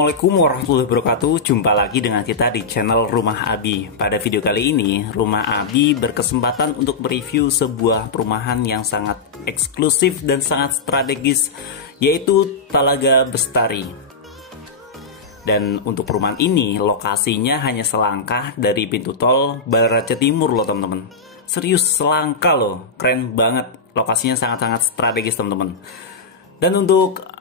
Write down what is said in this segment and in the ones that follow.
Assalamualaikum warahmatullahi wabarakatuh. Jumpa lagi dengan kita di channel Rumah Abi. Pada video kali ini, Rumah Abi berkesempatan untuk mereview sebuah perumahan yang sangat eksklusif dan sangat strategis, yaitu Talaga Bestari. Dan untuk perumahan ini, lokasinya hanya selangkah dari pintu tol Balaraja Timur loh teman-teman. Serius, selangkah loh, keren banget. Lokasinya sangat-sangat strategis teman-teman. Dan untuk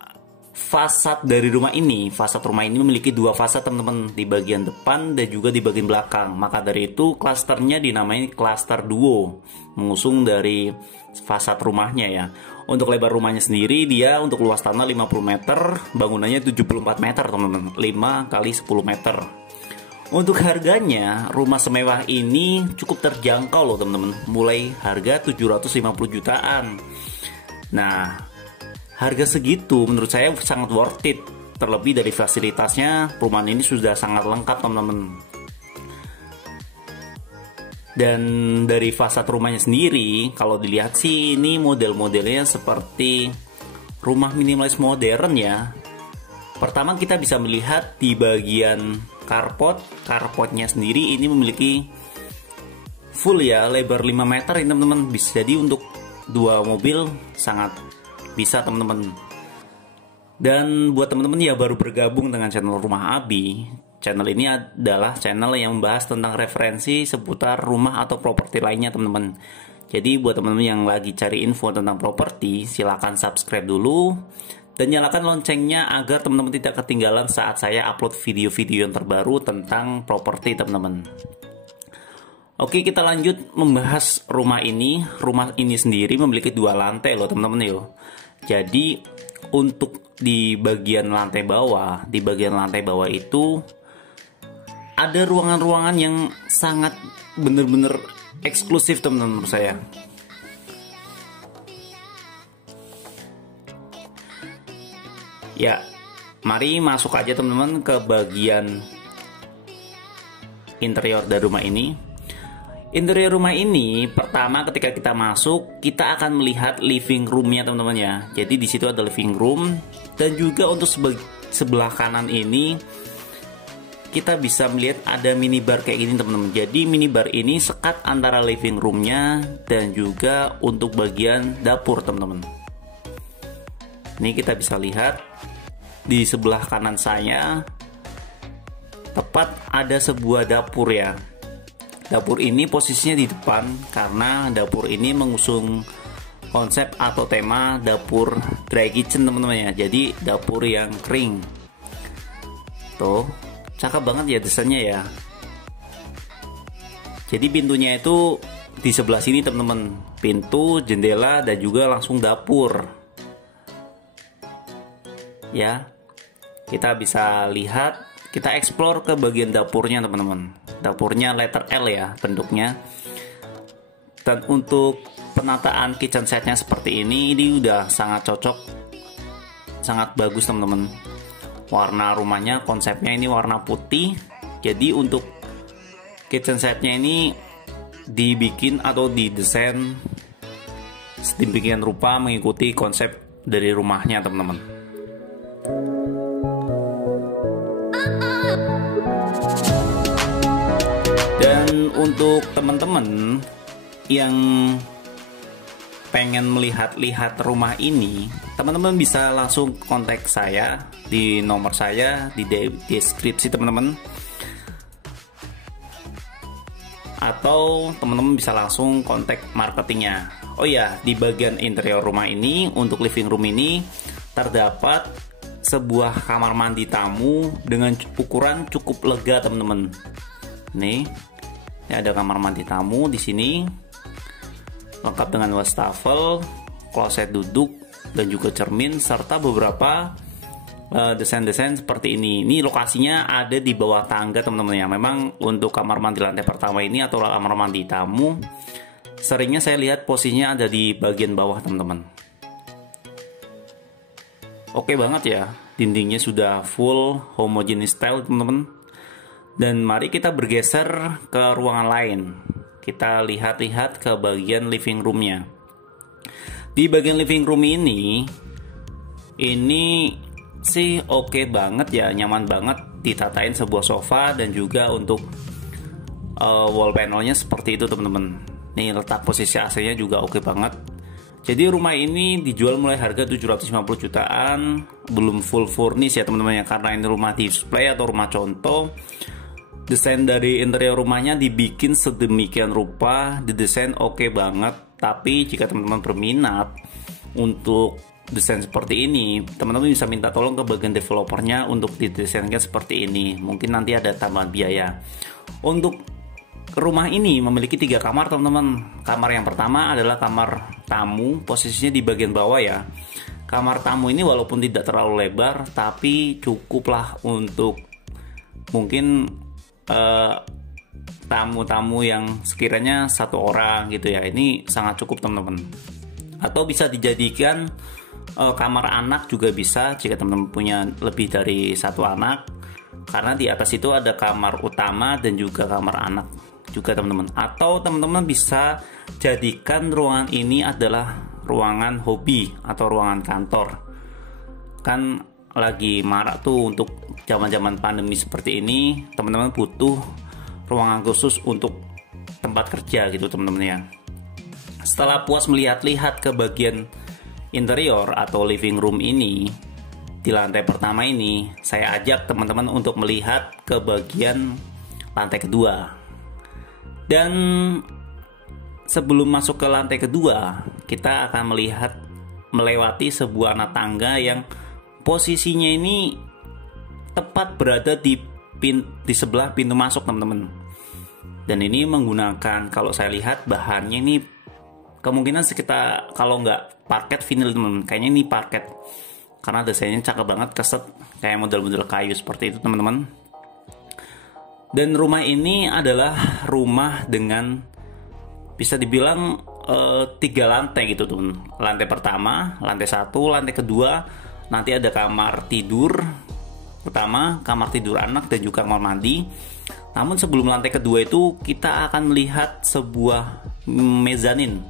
fasad dari rumah ini, fasad rumah ini memiliki dua fasad teman-teman, di bagian depan dan juga di bagian belakang. Maka dari itu klasternya dinamai klaster duo, mengusung dari fasad rumahnya ya. Untuk lebar rumahnya sendiri, dia untuk luas tanah 50 meter, bangunannya 74 meter teman-teman, 5 kali 10 meter. Untuk harganya, rumah semewah ini cukup terjangkau loh teman-teman, mulai harga 750 jutaan. Nah, harga segitu menurut saya sangat worth it. Terlebih dari fasilitasnya, perumahan ini sudah sangat lengkap teman-teman. Dan dari fasad rumahnya sendiri, kalau dilihat sih ini model-modelnya seperti rumah minimalis modern ya. Pertama kita bisa melihat di bagian carportnya sendiri ini memiliki full ya, lebar 5 meter ini teman-teman. Bisa jadi untuk dua mobil sangat bisa teman-teman. Dan buat teman-teman yang baru bergabung dengan channel Rumah Abi, channel ini adalah channel yang membahas tentang referensi seputar rumah atau properti lainnya teman-teman. Jadi buat teman-teman yang lagi cari info tentang properti, silahkan subscribe dulu dan nyalakan loncengnya agar teman-teman tidak ketinggalan saat saya upload video-video yang terbaru tentang properti teman-teman. Oke, kita lanjut membahas rumah ini. Rumah ini sendiri memiliki 2 lantai loh teman-teman yo. Jadi untuk di bagian lantai bawah, itu ada ruangan-ruangan yang sangat bener-bener eksklusif teman-teman menurut saya. Ya, mari masuk aja teman-teman ke bagian interior dari rumah ini. Interior rumah ini, pertama ketika kita masuk, kita akan melihat living roomnya teman-teman ya. Jadi di situ ada living room, dan juga untuk sebelah kanan ini kita bisa melihat ada minibar kayak gini teman-teman. Jadi minibar ini sekat antara living roomnya dan juga untuk bagian dapur teman-teman. Ini kita bisa lihat di sebelah kanan saya, tepat ada sebuah dapur ya. Dapur ini posisinya di depan karena dapur ini mengusung konsep atau tema dapur dry kitchen teman-teman ya. Jadi dapur yang kering. Tuh, cakep banget ya desainnya ya. Jadi pintunya itu di sebelah sini teman-teman. Pintu, jendela dan juga langsung dapur. Ya. Kita bisa lihat, kita explore ke bagian dapurnya teman-teman. Dapurnya letter L ya bentuknya. Dan untuk penataan kitchen setnya seperti ini udah sangat cocok, sangat bagus teman-teman. Warna rumahnya, konsepnya ini warna putih. Jadi untuk kitchen setnya ini dibikin atau didesain sedemikian rupa mengikuti konsep dari rumahnya teman-teman. Dan untuk teman-teman yang pengen melihat-lihat rumah ini, teman-teman bisa langsung kontak saya di nomor saya di deskripsi teman-teman, atau teman-teman bisa langsung kontak marketingnya. Oh ya, di bagian interior rumah ini untuk living room ini terdapat sebuah kamar mandi tamu dengan ukuran cukup lega teman-teman. Nih, ini ada kamar mandi tamu di sini, lengkap dengan wastafel, kloset duduk, dan juga cermin, serta beberapa desain-desain seperti ini. Ini lokasinya ada di bawah tangga teman-teman ya. Memang untuk kamar mandi lantai pertama ini atau kamar mandi tamu, seringnya saya lihat posisinya ada di bagian bawah teman-teman. Oke banget ya, dindingnya sudah full homogeneous style teman-teman. Dan mari kita bergeser ke ruangan lain. Kita lihat-lihat ke bagian living roomnya. Di bagian living room ini sih oke banget ya, nyaman banget ditatain sebuah sofa, dan juga untuk wall panelnya seperti itu teman-teman. Nih letak posisi AC-nya juga oke banget. Jadi rumah ini dijual mulai harga 750 jutaan, belum full furnish ya teman-teman ya, karena ini rumah display atau rumah contoh. Desain dari interior rumahnya dibikin sedemikian rupa, didesain oke banget. Tapi jika teman-teman berminat untuk desain seperti ini, teman-teman bisa minta tolong ke bagian developernya untuk didesainkan seperti ini. Mungkin nanti ada tambahan biaya. Untuk rumah ini memiliki 3 kamar teman-teman. Kamar yang pertama adalah kamar tamu, posisinya di bagian bawah ya. Kamar tamu ini walaupun tidak terlalu lebar, tapi cukuplah untuk mungkin tamu-tamu yang sekiranya 1 orang gitu ya. Ini sangat cukup teman-teman. Atau bisa dijadikan kamar anak juga bisa jika teman-teman punya lebih dari 1 anak, karena di atas itu ada kamar utama dan juga kamar anak juga teman-teman. Atau teman-teman bisa jadikan ruangan ini adalah ruangan hobi atau ruangan kantor. Kan lagi marak tuh untuk zaman-zaman pandemi seperti ini, teman-teman butuh ruangan khusus untuk tempat kerja gitu teman-teman ya. Setelah puas melihat-lihat ke bagian interior atau living room ini, di lantai pertama ini saya ajak teman-teman untuk melihat ke bagian lantai kedua. Dan sebelum masuk ke lantai kedua, kita akan melewati sebuah anak tangga yang posisinya ini tepat berada di sebelah pintu masuk teman-teman. Dan ini menggunakan, kalau saya lihat bahannya ini kemungkinan sekitar, kalau nggak parket vinyl teman-teman, kayaknya ini parket, karena desainnya cakep banget, keset kayak model-model kayu seperti itu teman-teman. Dan rumah ini adalah rumah dengan bisa dibilang 3 lantai gitu teman. Lantai pertama, lantai 1, lantai kedua nanti ada kamar tidur utama, kamar tidur anak, dan juga kamar mandi. Namun sebelum lantai kedua itu kita akan melihat sebuah mezanin,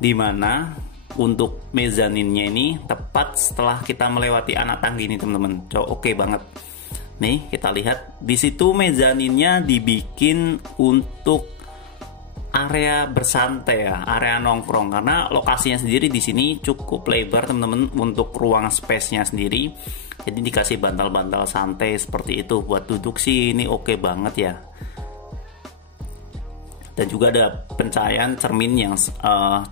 di mana untuk mezaninnya ini tepat setelah kita melewati anak tangga ini teman-teman. Oke banget. Nih kita lihat di situ mezaninnya dibikin untuk area bersantai ya, area nongkrong, karena lokasinya sendiri di sini cukup lebar teman-teman untuk ruang space-nya sendiri. Jadi dikasih bantal-bantal santai seperti itu buat duduk sih, ini oke banget ya. Dan juga ada pencahayaan cermin yang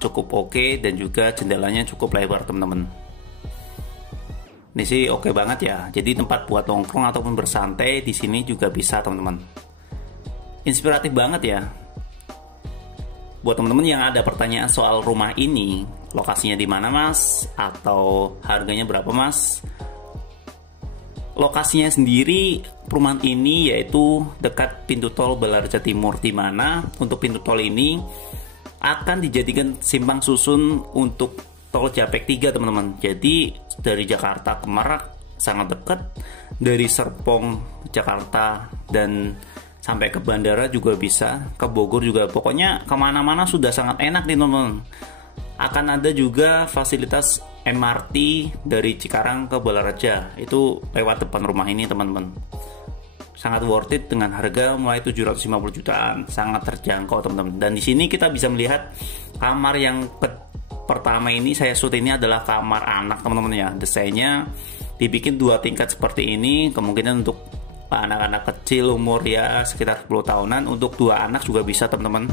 cukup oke, dan juga jendelanya cukup lebar teman-teman. Ini sih oke banget ya. Jadi tempat buat nongkrong ataupun bersantai di sini juga bisa teman-teman. Inspiratif banget ya. Buat teman-teman yang ada pertanyaan soal rumah ini, lokasinya di mana mas, atau harganya berapa mas? Lokasinya sendiri perumahan ini yaitu dekat pintu tol Balaraja Timur, di mana untuk pintu tol ini akan dijadikan simpang susun untuk tol Japek 3 teman-teman. Jadi dari Jakarta ke Merak sangat dekat, dari Serpong Jakarta dan sampai ke bandara juga bisa, ke Bogor juga, pokoknya kemana-mana sudah sangat enak nih teman-teman. Akan ada juga fasilitas MRT dari Cikarang ke Balaraja, itu lewat depan rumah ini teman-teman. Sangat worth it dengan harga mulai 750 jutaan, sangat terjangkau teman-teman. Dan di sini kita bisa melihat kamar yang pertama ini saya shoot ini adalah kamar anak teman-teman ya. Desainnya dibikin 2 tingkat seperti ini, kemungkinan untuk anak-anak kecil umur ya sekitar 10 tahunan, untuk 2 anak juga bisa teman-teman.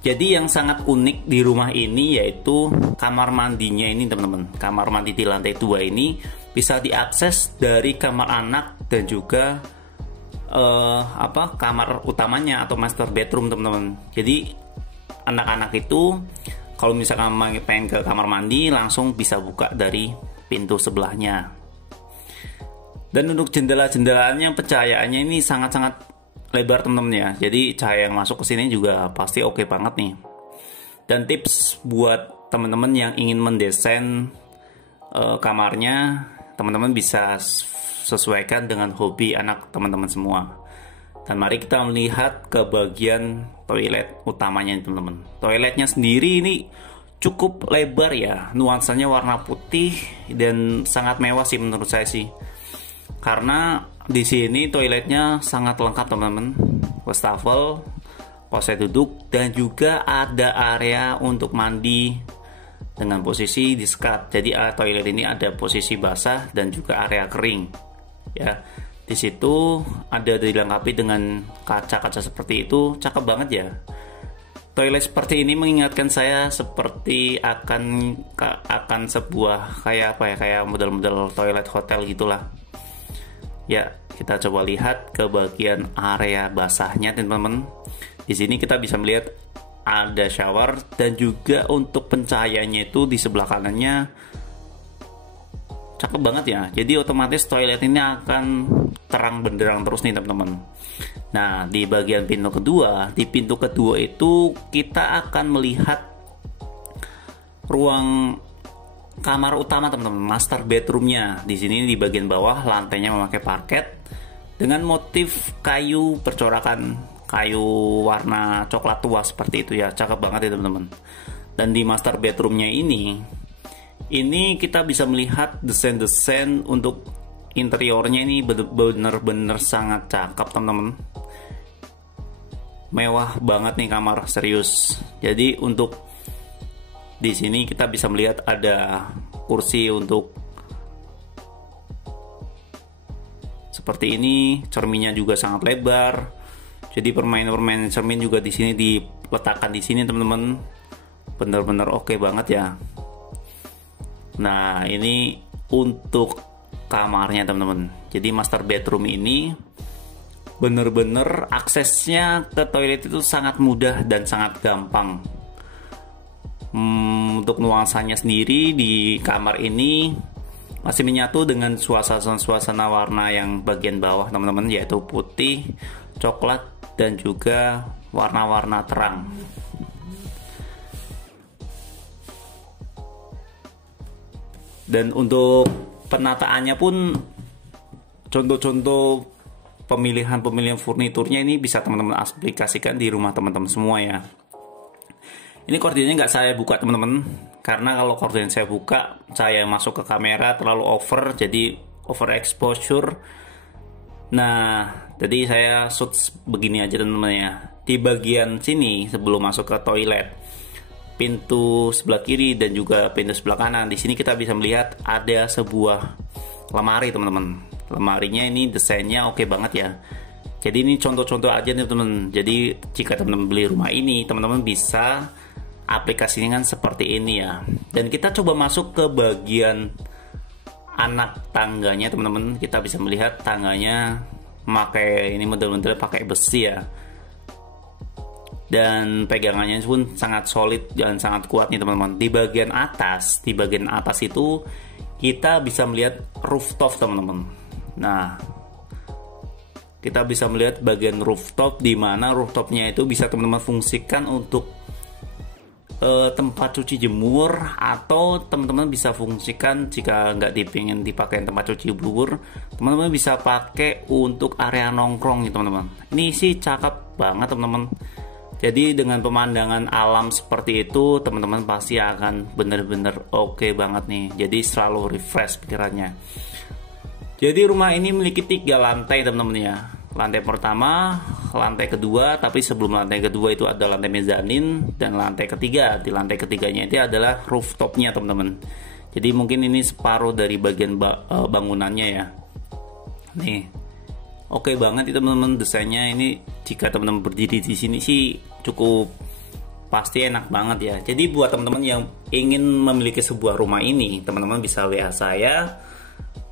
Jadi yang sangat unik di rumah ini yaitu kamar mandinya ini teman-teman. Kamar mandi di lantai 2 ini bisa diakses dari kamar anak dan juga kamar utamanya atau master bedroom teman-teman. Jadi anak-anak itu kalau misalkan pengen ke kamar mandi langsung bisa buka dari pintu sebelahnya. Dan untuk jendela-jendelanya pencahayaannya ini sangat-sangat lebar teman-teman ya. Jadi cahaya yang masuk ke sini juga pasti oke banget nih. Dan tips buat teman-teman yang ingin mendesain kamarnya, teman-teman bisa sesuaikan dengan hobi anak teman-teman semua. Dan mari kita melihat ke bagian toilet utamanya teman-teman. Toiletnya sendiri ini cukup lebar ya, nuansanya warna putih dan sangat mewah sih menurut saya sih. Karena di sini toiletnya sangat lengkap teman-teman, wastafel, kloset duduk, dan juga ada area untuk mandi dengan posisi disekat. Jadi toilet ini ada posisi basah dan juga area kering. Ya, di situ ada dilengkapi dengan kaca-kaca seperti itu, cakep banget ya. Toilet seperti ini mengingatkan saya seperti akan sebuah kayak apa ya, kayak model-model toilet hotel gitulah. Ya, kita coba lihat ke bagian area basahnya teman-teman. Di sini kita bisa melihat ada shower dan juga untuk pencahayaannya itu di sebelah kanannya cakep banget ya. Jadi otomatis toilet ini akan terang benderang terus nih teman-teman. Nah, di bagian pintu kedua, di pintu kedua itu kita akan melihat ruang kamar utama teman-teman, master bedroomnya. Di sini di bagian bawah lantainya memakai parket dengan motif kayu bercorakan kayu warna coklat tua seperti itu ya, cakep banget ya teman-teman. Dan di master bedroomnya ini kita bisa melihat desain-desain untuk interiornya ini bener-bener sangat cakep teman-teman. Mewah banget nih kamar, serius. Jadi untuk di sini kita bisa melihat ada kursi untuk seperti ini, cerminnya juga sangat lebar. Jadi permainan cermin juga di sini diletakkan di sini teman-teman. Bener-bener oke banget ya. Nah, ini untuk kamarnya teman-teman. Jadi master bedroom ini bener-bener aksesnya ke toilet itu sangat mudah dan sangat gampang. Untuk nuansanya sendiri di kamar ini masih menyatu dengan suasana warna yang bagian bawah teman-teman, yaitu putih, coklat, dan juga warna-warna terang. Dan untuk penataannya pun contoh-contoh pemilihan furniturnya ini bisa teman-teman aplikasikan di rumah teman-teman semua ya. Ini koordinatnya nggak saya buka teman-teman, karena kalau koordinat saya buka, saya masuk ke kamera terlalu over, jadi over exposure. Nah, jadi saya shoot begini aja teman-teman ya. Di bagian sini sebelum masuk ke toilet, pintu sebelah kiri dan juga pintu sebelah kanan, di sini kita bisa melihat ada sebuah lemari teman-teman. Lemarinya ini desainnya oke banget ya. Jadi ini contoh-contoh aja nih teman-teman. Jadi jika teman-teman beli rumah ini, teman-teman bisa aplikasikan seperti ini ya. Dan kita coba masuk ke bagian anak tangganya teman-teman. Kita bisa melihat tangganya memakai ini model-model pakai besi ya. Dan pegangannya pun sangat solid dan sangat kuat nih teman-teman. Di bagian atas itu kita bisa melihat rooftop teman-teman. Nah, kita bisa melihat bagian rooftop, di mana rooftopnya itu bisa teman-teman fungsikan untuk tempat cuci jemur, atau teman-teman bisa fungsikan jika nggak dipingin dipakai tempat cuci jemur, teman-teman bisa pakai untuk area nongkrong nih teman-teman. Ini sih cakep banget teman-teman. Jadi dengan pemandangan alam seperti itu, teman-teman pasti akan bener-bener oke banget nih. Jadi selalu refresh pikirannya. Jadi rumah ini memiliki 3 lantai teman-teman ya. Lantai pertama, lantai kedua, tapi sebelum lantai kedua itu ada lantai mezanin, dan lantai ketiga. Di lantai ketiganya itu adalah rooftopnya teman-teman. Jadi mungkin ini separuh dari bagian bangunannya ya. Nih, oke banget itu teman-teman desainnya. Ini jika teman-teman berdiri di sini sih cukup pasti enak banget ya. Jadi buat teman-teman yang ingin memiliki sebuah rumah ini, teman-teman bisa WA saya.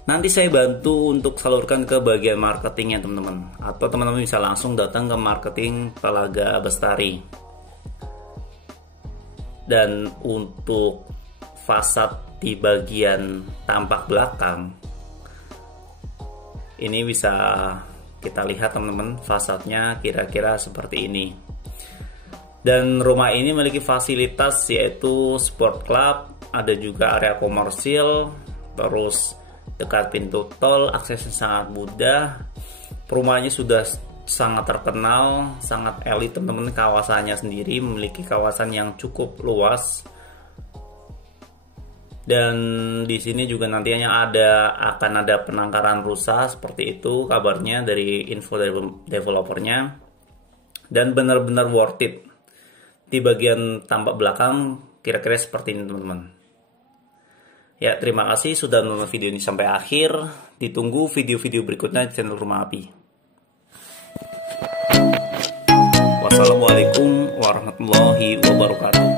Nanti saya bantu untuk salurkan ke bagian marketingnya teman-teman. Atau teman-teman bisa langsung datang ke marketing Talaga Bestari. Dan untuk fasad di bagian tampak belakang, ini bisa kita lihat teman-teman, fasadnya kira-kira seperti ini. Dan rumah ini memiliki fasilitas yaitu sport club, ada juga area komersil, terus dekat pintu tol, aksesnya sangat mudah. Perumahannya sudah sangat terkenal, sangat elit teman-teman. Kawasannya sendiri memiliki kawasan yang cukup luas, Dan di sini juga nantinya akan ada penangkaran rusa seperti itu kabarnya dari info dari developernya. Dan benar-benar worth it. Di bagian tampak belakang kira-kira seperti ini teman-teman. Ya, terima kasih sudah nonton video ini sampai akhir. Ditunggu video-video berikutnya di channel Rumah Api. Wassalamualaikum warahmatullahi wabarakatuh.